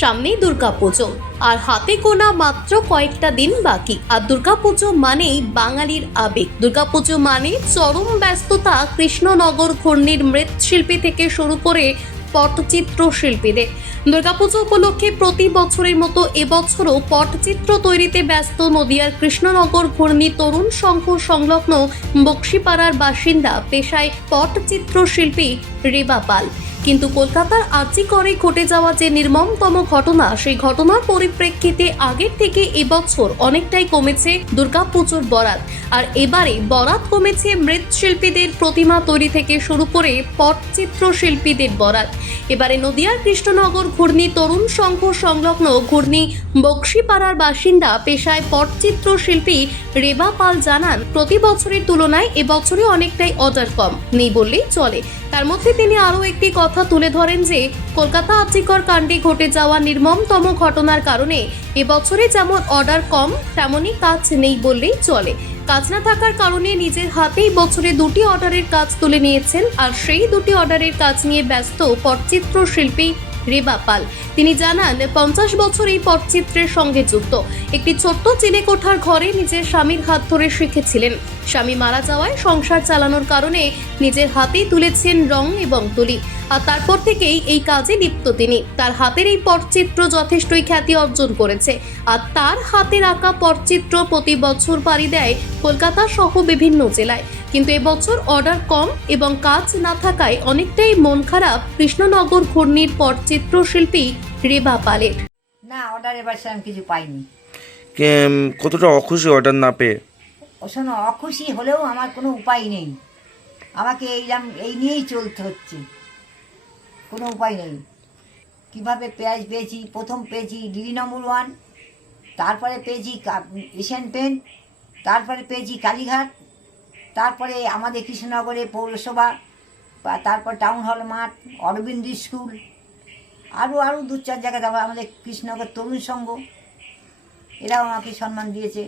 সামনেই দুর্গাপুজো আর হাতে গোনা মাত্র কয়েকটা দিন বাকি। আর দুর্গাপুজো মানেই বাঙালির আবেগ। দুর্গাপুজো মানে চরম ব্যস্ততা কৃষ্ণনগর ঘূর্ণির মৃৎশিল্পী থেকে শুরু করে পটচিত্র শিল্পীদের। দুর্গাপুজো উপলক্ষে প্রতি বছরের মতো এবছরও পটচিত্র তৈরিতে ব্যস্ত নদিয়ার কৃষ্ণনগর ঘূর্ণি তরুণ সংঘ সংলগ্ন বক্সিপাড়ার বাসিন্দা পেশায় পটচিত্র শিল্পী রেবা পাল। কিন্তু কলকাতার আর্জিকরে ঘটে যাওয়া যে নির্মমতম ঘটনা, সেই ঘটনার পরিপ্রেক্ষিতে আগের থেকে এবছর অনেকটাই কমেছে দুর্গাপুজোর বরাত। আর এবারে বরাত কমেছে মৃৎশিল্পীদের প্রতিমা তৈরি থেকে শুরু করে পটচিত্র শিল্পীদের বরাত। এবারে নদিয়ার কৃষ্ণনগর ঘূর্ণি তরুণ সংঘ সংলগ্ন ঘূর্ণি বক্সিপাড়ার বাসিন্দা পেশায় পটচিত্র শিল্পী রেবা পাল জানান, প্রতি বছরের তুলনায় এবছরে অনেকটাই অর্ডার কম নেই বললেই চলে। তার মধ্যে তিনি আরও একটি কথা তুলে ধরেন যে কলকাতা আর্জিকর কাণ্ডে ঘটে যাওয়া নির্মমতম ঘটনার কারণে এবছরে যেমন অর্ডার কম তেমনই কাজ নেই বললেই চলে। কাজ না থাকার কারণে নিজের হাতেই বছরে 2টি অর্ডারের কাজ তুলে নিয়েছেন। আর সেই 2টি অর্ডারের কাজ নিয়ে ব্যস্ত পটচিত্র শিল্পী রেবা পাল। তিনি জানান, 50 বছর এই পটচিত্রের সঙ্গে যুক্ত। একটি ছোট্ট চিলেকোঠার ঘরে নিজের স্বামীর হাত ধরে শিখেছিলেন। স্বামী মারা যাওয়ায় সংসার চালানোর কারণে নিজের হাতেই তুলেছেন রং এবং তুলি। আর তারপর থেকেই এই কাজে লিপ্ত তিনি। তার হাতের এই পটচিত্র যথেষ্টই খ্যাতি অর্জন করেছে। আর তার হাতের আঁকা পটচিত্র প্রতি বছর পাড়ি দেয় কলকাতা সহ বিভিন্ন জেলায়। কিন্তু এবছর অর্ডার কম এবং কাজ না থাকায় অনেকটাই মন খারাপ কৃষ্ণনগর ঘূর্ণির পটচিত্র শিল্পী রেবা পালের। না, অর্ডার এবার আমি কিছু পাইনি। কতটা অখুশি অর্ডার না পেয়ে? শোনো, অখুশি হলেও আমার কোনো উপায় নেই। আমাকে এই নিয়েই চলতে হচ্ছে, কোনো উপায় নেই। কীভাবে পেঁয়াজ পেয়েছি, প্রথম পেয়েছি দিদি নম্বর 1, তারপরে পেয়েছি এশিয়ান পেন্ট, তারপরে পেয়েছি কালীঘাট, তারপরে আমাদের কৃষ্ণনগরে পৌরসভা, তারপর টাউন হল মাঠ, অরবিন্দ স্কুল, আরও 2-4 জায়গায়, তারপর আমাদের কৃষ্ণনগর তরুণ সংঘ, এরাও আমাকে সম্মান দিয়েছে।